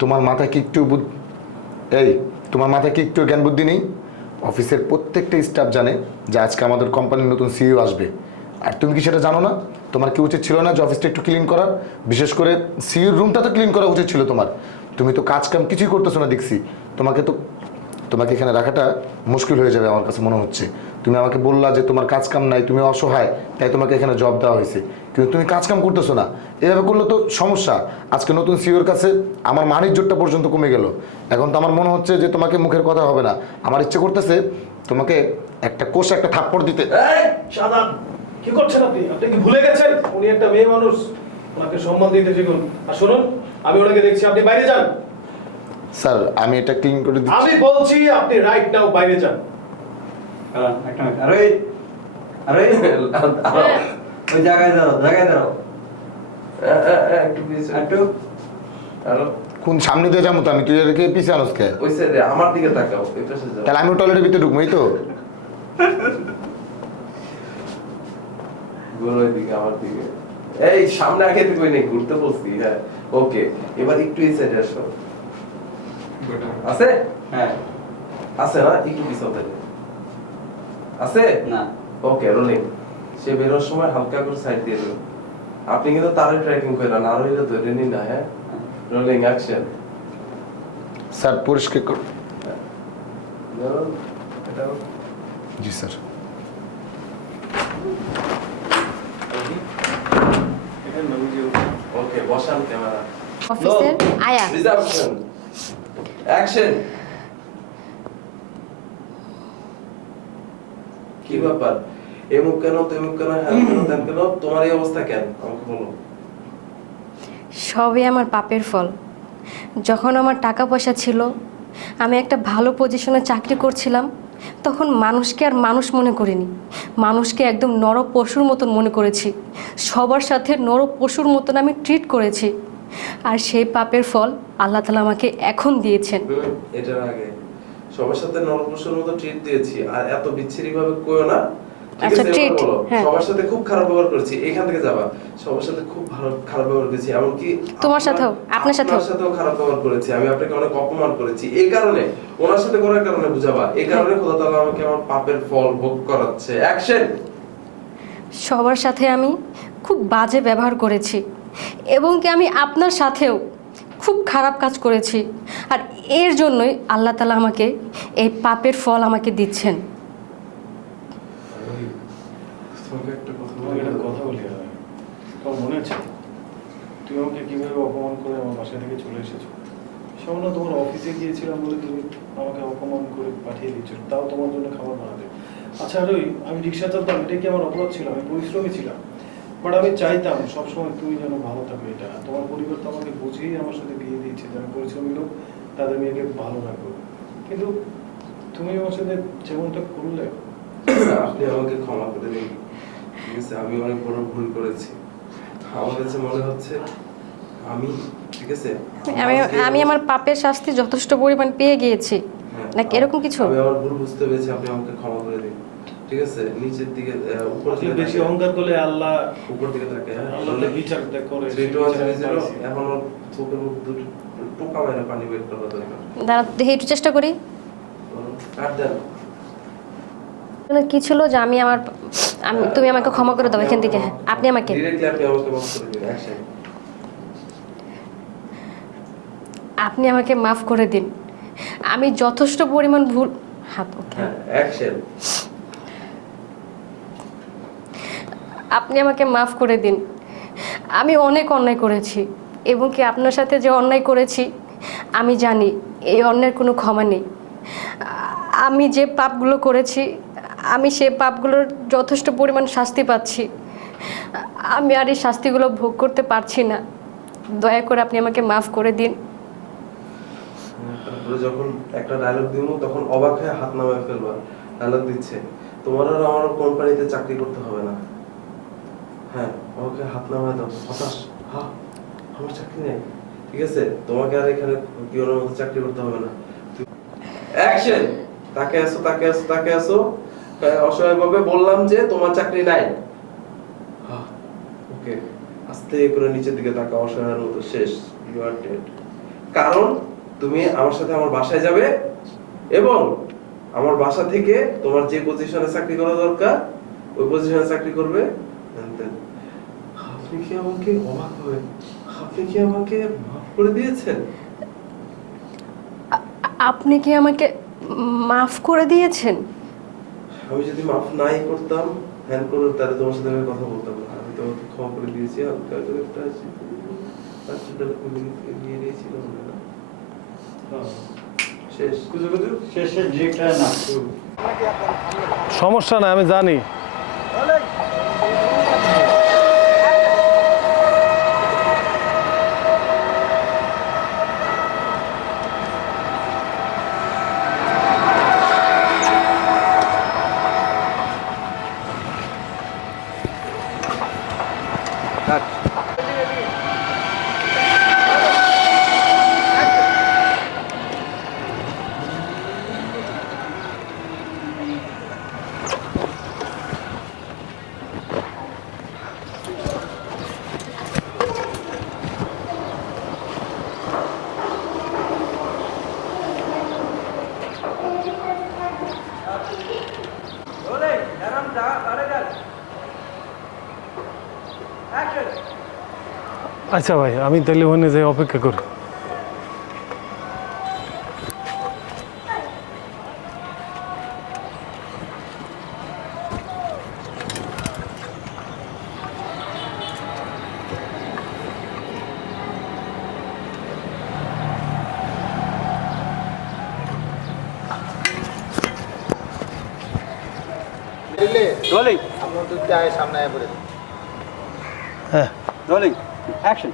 তোমার মাথায় কি একটু তোমার মাথায় কি একটু জ্ঞান বুদ্ধি নেই? অফিসের প্রত্যেকটা স্টাফ জানে যে আজকে আমাদের কোম্পানির নতুন সিইও আসবে, আর তুমি কি সেটা জানো না? তোমার কি উচিত ছিল না যে অফিসটা একটু ক্লিন করার? বিশেষ করে সিইওর রুমটা তো ক্লিন করা উচিত ছিল তোমার। তুমি তো কাজ কাম কিছুই করতেছো না দেখছি। তোমাকে এখানে রাখাটা মুশকিল হয়ে যাবে আমার কাছে মনে হচ্ছে। তুমি আমাকে বললা যে তোমার কাজ কাম নাই, তুমি অসহায়, তাই তোমাকে এখানে জব দেওয়া হয়েছে, কিন্তু তুমি কাজ কাম করতেছো না। এভাবে করলে তো সমস্যা। আজকে নতুন সিইওর কাছে আমার মানিজ্যটা পর্যন্ত কমে গেল। এখন তো আমার মনে হচ্ছে যে তোমাকে মুখের কথা হবে না। আমার ইচ্ছে করতেছে তোমাকে একটা থাপ্পড় দিতে। সাদান কি করছেন আপনি? আপনি কি ভুলে গেছেন উনি একটা মেয়ে মানুষ? ওনাকে সম্মান দিতে শিখুন। আর শুনুন, আমি ওনাকে দেখছি, আপনি বাইরে যান। স্যার আমি এটা ক্লিন করে দিচ্ছি। আমি বলছি আপনি রাইট নাও বাইরে যান। একটা মিনিট আরে আরে ওই জায়গায় দাঁড়াও একটু প্লিজ একটু হ্যালো কোন সামনে দিয়ে যাবো তো আমি? তুই এদিকে পিছিয়ে আনস কে? ওই সাইডে আমার দিকে তাকাও ওই পাশে যাও তাহলে আমি টয়লেটের ভিতরে ঢুকবো, এই তো? ঘুরো এদিকে আমার দিকে এই সামনে আগে থেকে কই নেই ঘুরতে বলছি হ্যাঁ ওকে এবার একটু এই সাইডে আসো আছে হ্যাঁ আছে না একটু পিছনে আছে না ওকে রোলিং সে বেরোর সময় হালকা করে সাইড দিয়ে দেবেন আপনি কিন্তু তারে ট্র্যাকিং করেন আর হইলে ধরে নিন না হ্যাঁ রোলিং অ্যাকশন স্যার পরিষ্কার করুন। এটা জি স্যার। ওকে বসান ক্যামেরা অফিসের আয়া। রিজার্ভেশন অ্যাকশন কি ব্যাপার এমুক কেন তেমুক কেন হ্যাঁ কেন তেম কেন তোমার এই অবস্থা কেন আমাকে বলো সবই আমার পাপের ফল। যখন আমার টাকা পয়সা ছিল, আমি একটা ভালো পজিশনে চাকরি করছিলাম, তখন মানুষকে আর মানুষ মনে করিনি, মানুষকে একদম নর পশুর মতন মনে করেছি। সবার সাথে নর পশুর মতন আমি ট্রিট করেছি, আর সেই পাপের ফল আল্লাহ তাআলা আমাকে এখন দিয়েছেন। এটার আগে সবার সাথে নরপশুর মতো ট্রিট দিয়েছি, আর এত বিচ্ছিরি ভাবে কইও না, ঠিক আচ্ছা, আছে? treat, এবার বলো, হ্যাঁ। সবার সাথে খুব খারাপ ব্যবহার করেছি, এখান থেকে যাবা। সবার সাথে খুব খারাপ ব্যবহার করেছি, এমনকি তোমার সাথেও, আপনার সাথেও। খারাপ ব্যবহার করেছি। আমি আপনাকে অনেক অপমান করেছি, এই কারণে, ওনার সাথে করার কারণে বুঝাবা, এই কারণে খোদা তাআলা আমাকে আমার পাপের ফল ভোগ করাচ্ছে। অ্যাকশন। সবার সাথে আমি খুব বাজে ব্যবহার করেছি, এবং কি আমি আপনার সাথেও খুব খারাপ কাজ করেছি, আর এর জন্যই আল্লাহ তাআলা আমাকে এই পাপের ফল আমাকে দিচ্ছেন। তোমাকে একটা কথা তোমাকে একটা কথা বলি আমি, তোমার মনে আছে তুমি আমাকে কিভাবে অপমান করে আমার বাসা থেকে চলে এসেছো? সামান্য তোমার অফিসে গিয়েছিলাম বলে তুমি আমাকে অপমান করে পাঠিয়ে দিচ্ছ, তাও তোমার জন্য খাবার বানাতে। আচ্ছা, আর ওই আমি রিক্সা চালাতাম, এটা কি আমার অপরাধ ছিল? আমি পরিশ্রমী ছিলাম, বাট আমি চাইতাম সবসময় তুমি যেন ভালো থাকো। এটা তোমার পরিবার তো আমাকে বুঝেই আমার সাথে বিয়ে দিয়েছে যে আমি পরিশ্রমী লোক, তাদের মেয়েকে ভালো রাখবো, কিন্তু তুমি আমার সাথে যেমনটা করলে। আপনি আমাকে ক্ষমা করে দিন, ঠিক আছে? আমি অনেক বড় ভুল করেছি। আমার কাছে মনে হচ্ছে আমি, ঠিক আছে, আমি আমার পাপের শাস্তি যথেষ্ট পরিমাণ পেয়ে গিয়েছি, হ্যাঁ, নাকি এরকম কিছু? আমি আমার ভুল বুঝতে পেরেছি, আপনি আমাকে ক্ষমা করে দিন, ঠিক আছে? নিচের দিকে উপর আসলে দিকে বেশি তাকান। অহংকার করলে আল্লাহ উপর দিকে থাকে, হ্যাঁ? আল্লাহ তো বিচার করে। 3, 2, 1, 0, এখন ওর চোখের মুখ দুটো টোকা মেরে পানি বের করা দরকার। দাঁড়া, দেখি একটু চেষ্টা করি। কাট দেন। কি ছিল যে তুমি আমাকে ক্ষমা করে দাও এখান থেকে। আপনি আমাকে ডিরেক্টলি আপনি আমাকে মাফ করে দিন। অ্যাকশন। আপনি আমাকে মাফ করে দিন। আমি যথেষ্ট পরিমাণ ভুল ওকে। হ্যাঁ, অ্যাকশন। আপনি আমাকে মাফ করে দিন। আমি অনেক অন্যায় করেছি, এবং কি আপনার সাথে যে অন্যায় করেছি আমি জানি এই অন্যায়ের কোনো ক্ষমা নেই। আমি যে পাপগুলো করেছি, আমি সেই পাপগুলোর যথেষ্ট পরিমাণ শাস্তি পাচ্ছি। আমি আর এই শাস্তিগুলো ভোগ করতে পারছি না। দয়া করে আপনি আমাকে মাফ করে দিন। তারপরে যখন একটা ডায়লগ দিব তখন অবাক হয়ে হাত নামায় ফেলবা। ডায়লগ দিচ্ছে, তোমার আর আমার কোম্পানিতে চাকরি করতে হবে না। হ্যাঁ, আমাকে হাত নামায় দাও। হতাশ, হ্যাঁ, আমার চাকরি নেই, ঠিক আছে? তোমাকে আর এখানে পিওনের মতো চাকরি করতে হবে না। অ্যাকশন। তাকে আসো, তাকে আসো, তাকে আসো। অসহায়ভাবে বললাম যে তোমার চাকরি নাই। হ্যাঁ, ওকে। আস্তে করে নিচের দিকে তাকা, অসহায়ের মতো। শেষ, ইউ আর ডেড। কারণ তুমি আমার সাথে আমার বাসায় যাবে, এবং আমার বাসা থেকে তোমার যে পজিশনে চাকরি করা দরকার ওই পজিশনে চাকরি করবে। আপনি কি আমাকে অবাক হয়ে, আপনি কি আমাকে মাফ করে দিয়েছেন? আপনি কি আমাকে মাফ করে দিয়েছেন? আমি যদি মাফ নাই করতাম, হ্যান করে, তাহলে তোমার সাথে আমি কথা বলতাম না। আমি তোমাকে ক্ষমা করে দিয়েছি, হালকা করে একটা নিয়ে নিয়েছিল, মনে না? শেষ। শেষে যেটা না সমস্যা নাই, আমি জানি। আচ্ছা ভাই, আমি তাহলে ওখানে যাই অপেক্ষা করি। রোলিং আপনি তো চায় সামনে আয় পড়ে। হ্যাঁ, রোলিং অ্যাকশন।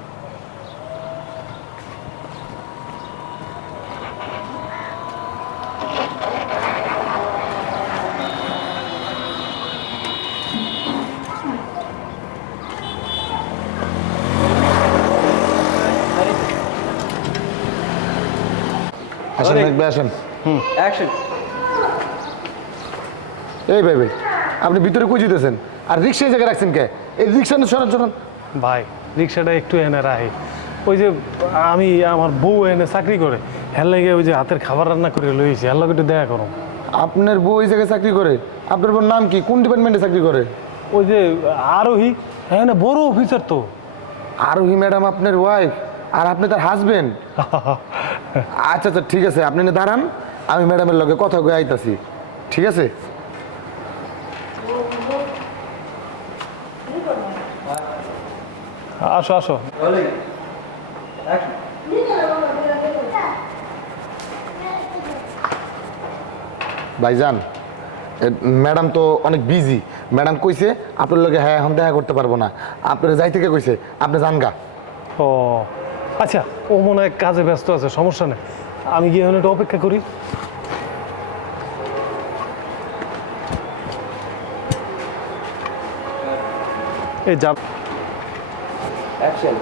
আসেন Rolling. নাইক ভাই আসেন। অ্যাকশন। এই ভাই ভাই আপনি ভিতরে কই যেতেছেন আর রিক্সা এই জায়গায় রাখছেন কে? এই রিক্সা সরান সরান। ভাই রিক্সাটা একটু এনে রাখি, ওই যে আমি আমার বউ এনে চাকরি করে হেল লাগে ওই যে হাতের খাবার রান্না করে লইছি, হেল লাগে একটু দেখা করো। আপনার বউ এই জায়গায় চাকরি করে? আপনার বউর নাম কি? কোন ডিপার্টমেন্টে চাকরি করে? ওই যে আরোহী, হ্যাঁ না বড় অফিসার তো। আরোহী ম্যাডাম আপনার ওয়াইফ আর আপনি তার হাজবেন্ড? আচ্ছা আচ্ছা ঠিক আছে, আপনি না দাঁড়ান, আমি ম্যাডামের লগে কথা কয়ে আইতাছি, ঠিক আছে? আসো আসো। রোলিং। অ্যাকশন। ভাইজান ম্যাডাম তো অনেক বিজি, ম্যাডাম কইছে আপনার লগে হ্যাঁ এখন দেখা করতে পারবো না, আপনার যাই থেকে কইছে আপনি যান গা। ও আচ্ছা, ও মনে হয় কাজে ব্যস্ত আছে, সমস্যা নেই, আমি গিয়ে একটু অপেক্ষা করি। এই যা। অ্যাকশন।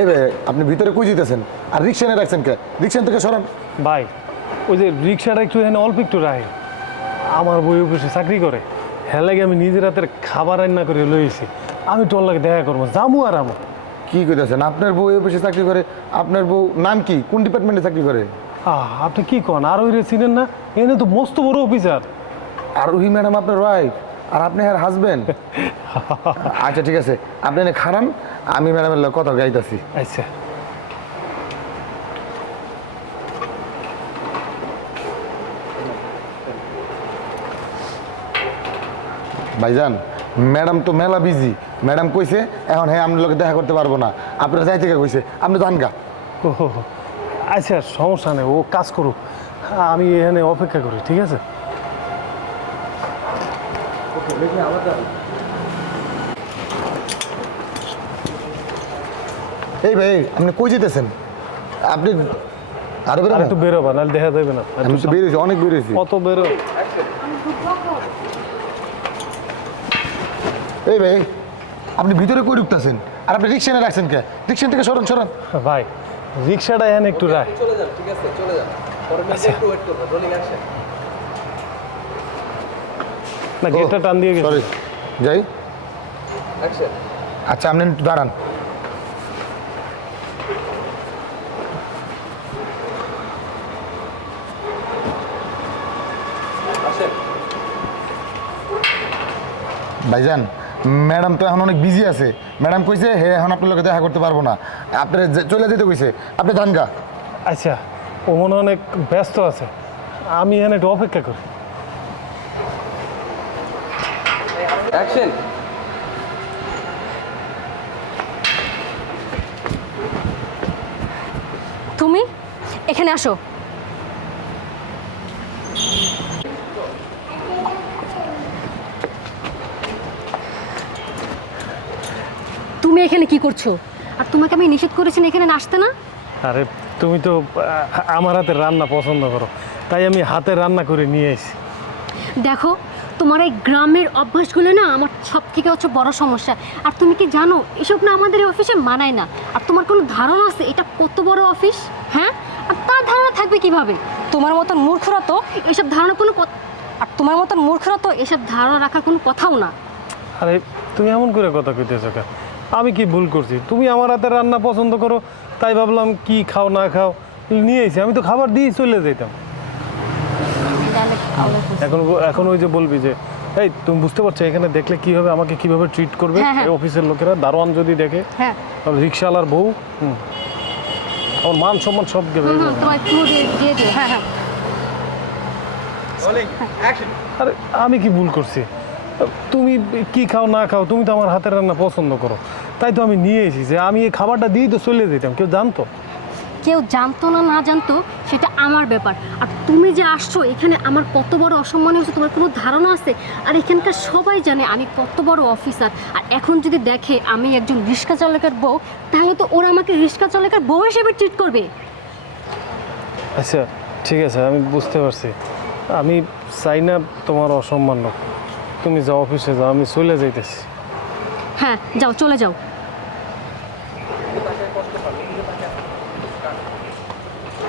এই ভাই আপনি ভিতরে কই যেতেছেন আর রিক্সা এনে রাখছেন কে? রিক্সা থেকে সরান। ভাই ওই যে রিক্সাটা একটু এনে অল্প একটু রাখে, আমার বই অফিসে চাকরি করে, হ্যাঁ লাগে আমি নিজের হাতের খাবার রান্না করে লইছি, আমি তোর লাগে দেখা করবো, জামু আর আমু। কি কইতেছেন? আপনার বউ এই অফিসে চাকরি করে? আপনার বউ নাম কি? কোন ডিপার্টমেন্টে চাকরি করে? আপনি কি কন, আর ওই রে চিনেন না? এনে তো মস্ত বড় অফিসার। আরোহী ম্যাডাম আপনার ওয়াইফ আর আপনি হ্যাঁ হাজবেন্ড? আচ্ছা ঠিক আছে, আপনি এনে খারান, আমি ম্যাডামের লগে কথা গাইতাছি। আচ্ছা। ভাইজান ম্যাডাম তো মেলা বিজি, ম্যাডাম কইছে এখন হ্যাঁ আপনার লগে দেখা করতে পারবো না, আপনারা যাই থেকে কইছে আপনি যান গা। ও আচ্ছা সমস্যা নেই, ও কাজ করুক, আমি এখানে অপেক্ষা করি, ঠিক আছে? এই ভাই আপনি কই যেতেছেন? আপনি আরো আর বেরোবেন? একটু বেরোবা, নাহলে দেখা যাবে না। আমি তো বেরিয়েছি, অনেক বেরিয়েছি। কত বেরো। এই ভাই আপনি ভিতরে কই ঢুকতেছেন আর আপনি রিক্সা এনে রাখছেন কে? রিক্সা থেকে সরান সরান। ভাই রিক্সাটা এখানে একটু রাখ। চলে যান, ঠিক আছে চলে যান, পরে মেসে একটু ওয়েট করবেন। Rolling action. না গেটটা টান দিয়ে গেছে। সরি যাই। অ্যাকশন। আচ্ছা আপনি একটু দাঁড়ান। আসেন। ভাইজান ম্যাডাম তো এখন অনেক বিজি আছে, ম্যাডাম কইছে হে এখন আপনার লোকে দেখা করতে পারবো না, আপনার চলে যেতে কইছে, আপনি যান গা। আচ্ছা, ও মনে হয় অনেক ব্যস্ত আছে, আমি এখানে একটু অপেক্ষা করি। অ্যাকশন। তুমি এখানে আসো। তুমি এখানে কি করছো? আর তোমাকে আমি নিষেধ করেছি না এখানে আসতে না? আরে তুমি তো আমার হাতের রান্না পছন্দ করো, তাই আমি হাতের রান্না করে নিয়ে এসেছি। দেখো, তোমার এই গ্রামের অভ্যাসগুলো না আমার সব থেকে হচ্ছে বড় সমস্যা। আর তুমি কি জানো এসব না আমাদের এই অফিসে মানায় না? আর তোমার কোনো ধারণা আছে এটা কত বড় অফিস? হ্যাঁ, আর তার ধারণা থাকবে কিভাবে? তোমার মতন মূর্খরা তো এসব ধারণা আর তোমার মতন মূর্খরা তো এসব ধারণা রাখার কোনো কথাও না। আরে তুমি এমন করে কথা কইতেছো কেন? আমি কি ভুল করছি? তুমি আমার হাতের রান্না পছন্দ করো, তাই ভাবলাম কি খাও না খাও নিয়ে এসেছি, আমি তো খাবার দিয়ে চলে যেতাম। এখন এখন ওই যে বলবি যে এই তুমি বুঝতে পারছো এখানে দেখলে কি হবে, আমাকে কিভাবে ট্রিট করবে হ্যাঁ, হ্যাঁ। এই অফিসের লোকেরা, দারোয়ান যদি দেখে, হ্যাঁ, রিক্সাওয়ালার বউ, আমার মান সম্মান সব দেবে। তোমার একটু দিয়ে দিও। হ্যাঁ হ্যাঁ। Rolling action. আরে আমি কি ভুল করছি? তুমি কি খাও না খাও, তুমি তো আমার হাতের রান্না পছন্দ করো, তাই তো আমি নিয়ে এসেছি, যে আমি এই খাবারটা দিয়ে তো চলে যেতাম, কেউ জানতো? কেউ জানতো না না জানতো সেটা আমার ব্যাপার। আর তুমি যে আসছো এখানে আমার কত বড় অসম্মান হয়েছে তোমার কোনো ধারণা আছে? আর এখানকার সবাই জানে আমি কত বড় অফিসার। আর এখন যদি দেখে আমি একজন রিক্সা চালকের বউ, তাহলে তো ওরা আমাকে রিক্সা চালকের বউ হিসেবে ট্রিট করবে। আচ্ছা ঠিক আছে, আমি বুঝতে পারছি, আমি চাই না তোমার অসম্মান হোক, তুমি যাও অফিসে যাও, আমি চলে যাইতেছি। হ্যাঁ যাও, চলে যাও।